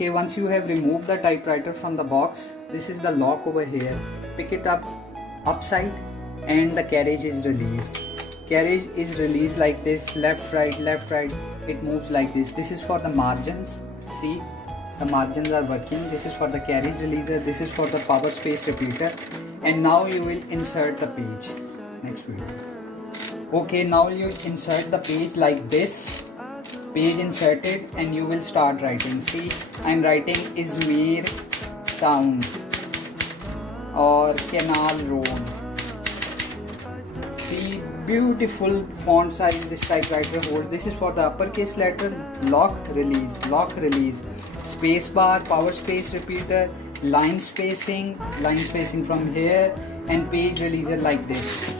Okay, once you have removed the typewriter from the box, this is the lock over here. Pick it up upside and the carriage is released. Carriage is released like this, left right, it moves like this. This is for the margins. See, the margins are working. This is for the carriage releaser, this is for the power space repeater. And now you will insert the page. Next video. Okay, now you insert the page like this. Page inserted and you will start writing. See, I am writing Izmir town or Canal Road. See, beautiful font size this typewriter holds. This is for the uppercase letter, lock, release, space bar, power space repeater, line spacing from here, and page releaser like this.